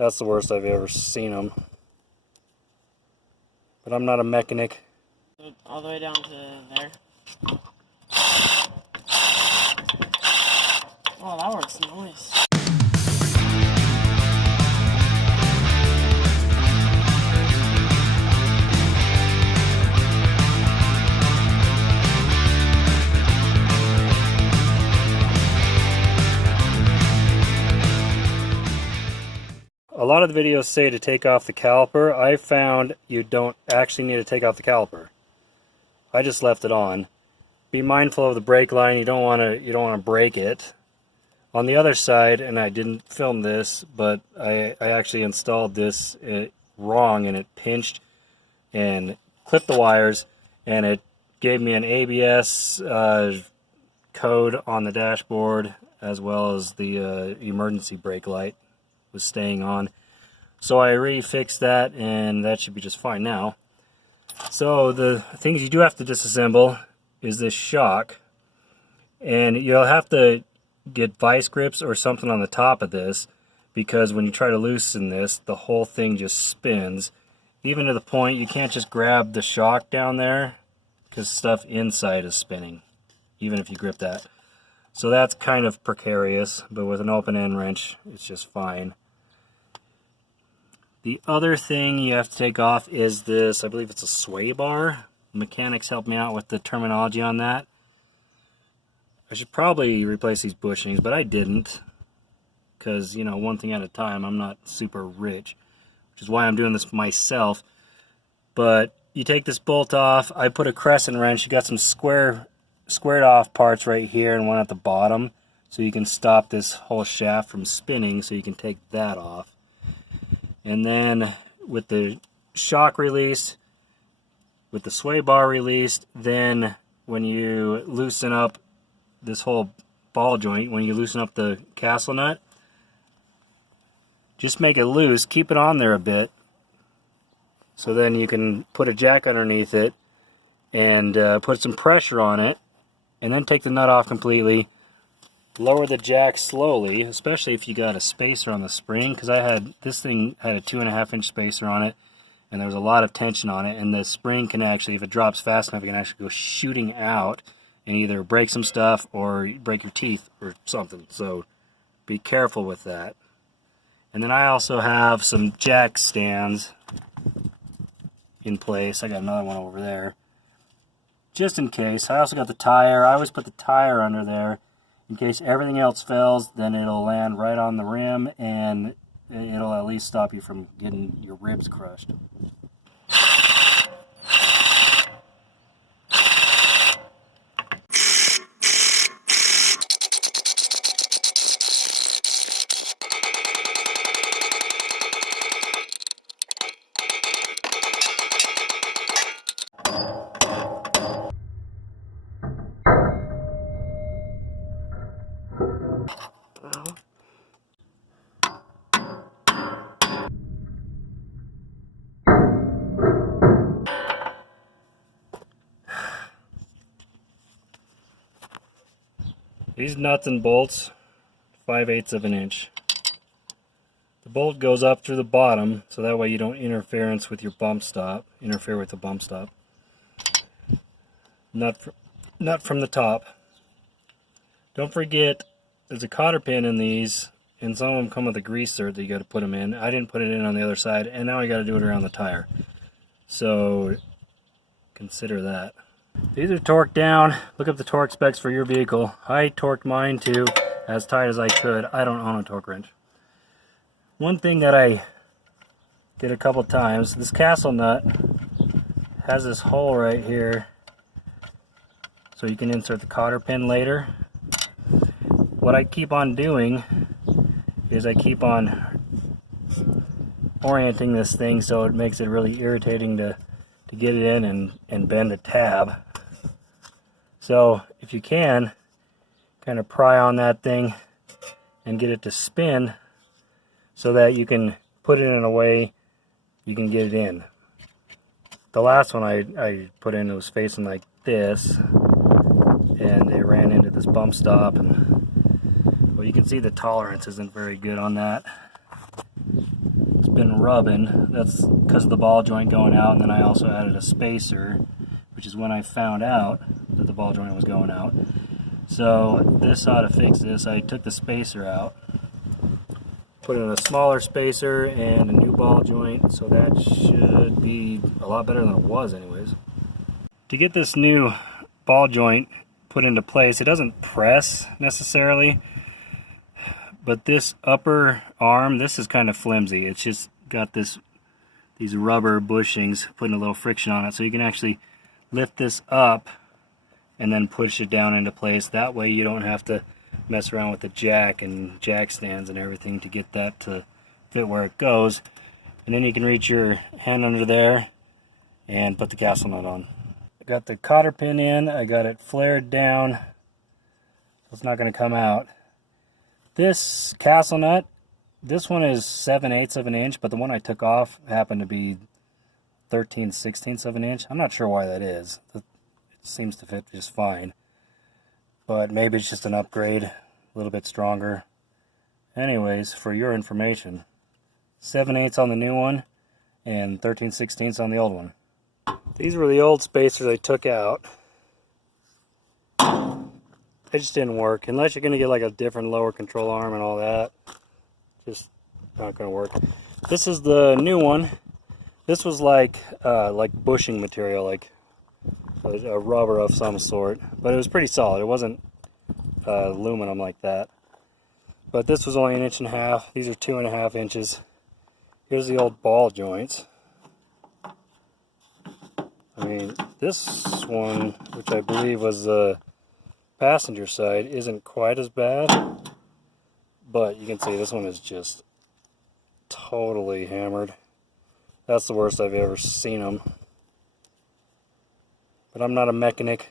That's the worst I've ever seen them. But I'm not a mechanic. All the way down to there. Oh, that works nice. A lot of the videos say to take off the caliper. I found you don't actually need to take off the caliper. I just left it on. Be mindful of the brake line. You don't want to break it. On the other side, and I didn't film this, but I actually installed this wrong, and it pinched and clipped the wires, and it gave me an ABS code on the dashboard, as well as the emergency brake light was staying on. So I refixed that, and that should be just fine now. So the things you do have to disassemble is this shock, and you'll have to get vice grips or something on the top of this, because when you try to loosen this, the whole thing just spins, even to the point you can't just grab the shock down there, because stuff inside is spinning, even if you grip that. So that's kind of precarious, but with an open end wrench, it's just fine. The other thing you have to take off is this, I believe it's a sway bar. Mechanics helped me out with the terminology on that. I should probably replace these bushings, but I didn't, because, you know, one thing at a time. I'm not super rich, which is why I'm doing this myself. But you take this bolt off. I put a crescent wrench. You got some squared off parts right here and one at the bottom, so you can stop this whole shaft from spinning, so you can take that off. And then with the shock released, with the sway bar released, then when you loosen up this whole ball joint, when you loosen up the castle nut, just make it loose, keep it on there a bit, so then you can put a jack underneath it and put some pressure on it, and then take the nut off completely. Lower the jack slowly, especially if you got a spacer on the spring, because this thing had a 2.5-inch spacer on it, and there was a lot of tension on it, and the spring can actually, if it drops fast enough, it can actually go shooting out and either break some stuff or break your teeth or something. So be careful with that. And then I also have some jack stands in place. I got another one over there, just in case. I also got the tire. I always put the tire under there in case everything else fails. Then it'll land right on the rim, and it'll at least stop you from getting your ribs crushed. These nuts and bolts, 5/8 of an inch. The bolt goes up through the bottom, so that way you don't interfere with your bump stop. Nut from the top. Don't forget, there's a cotter pin in these, and some of them come with a greaser that you got to put them in. I didn't put it in on the other side, and now I got to do it around the tire. So consider that. These are torqued down. Look up the torque specs for your vehicle. I torqued mine to as tight as I could. I don't own a torque wrench. One thing that I did a couple times, this castle nut has this hole right here, so you can insert the cotter pin later. What I keep on doing is I keep on orienting this thing so it makes it really irritating to get it in and bend a tab. So if you can, kind of pry on that thing and get it to spin so that you can put it in a way you can get it in. The last one I put in, it was facing like this, and it ran into this bump stop, and well, you can see the tolerance isn't very good on that. been rubbing. That's because of the ball joint going out, and then I also added a spacer, which is when I found out that the ball joint was going out. So this ought to fix this. I took the spacer out, put in a smaller spacer and a new ball joint, so that should be a lot better than it was anyways. To get this new ball joint put into place, it doesn't press necessarily, but this upper arm, this is kind of flimsy. It's just got these rubber bushings putting a little friction on it, so you can actually lift this up and then push it down into place. That way you don't have to mess around with the jack and jack stands and everything to get that to fit where it goes. And then you can reach your hand under there and put the castle nut on. I got the cotter pin in, I got it flared down, so it's not going to come out. This castle nut, this one is 7/8 of an inch, but the one I took off happened to be 13/16 of an inch. I'm not sure why that is. It seems to fit just fine, but maybe it's just an upgrade, a little bit stronger. Anyways, for your information, 7/8 on the new one and 13/16 on the old one. These were the old spacers I took out. They just didn't work. Unless you're going to get like a different lower control arm and all that, just not going to work. This is the new one. This was like bushing material, like a rubber of some sort, but it was pretty solid. It wasn't aluminum like that. But this was only 1.5 inches. These are 2.5 inches. Here's the old ball joints. I mean, this one, which I believe was the passenger side, isn't quite as bad, but you can see this one is just totally hammered. That's the worst I've ever seen them. But I'm not a mechanic.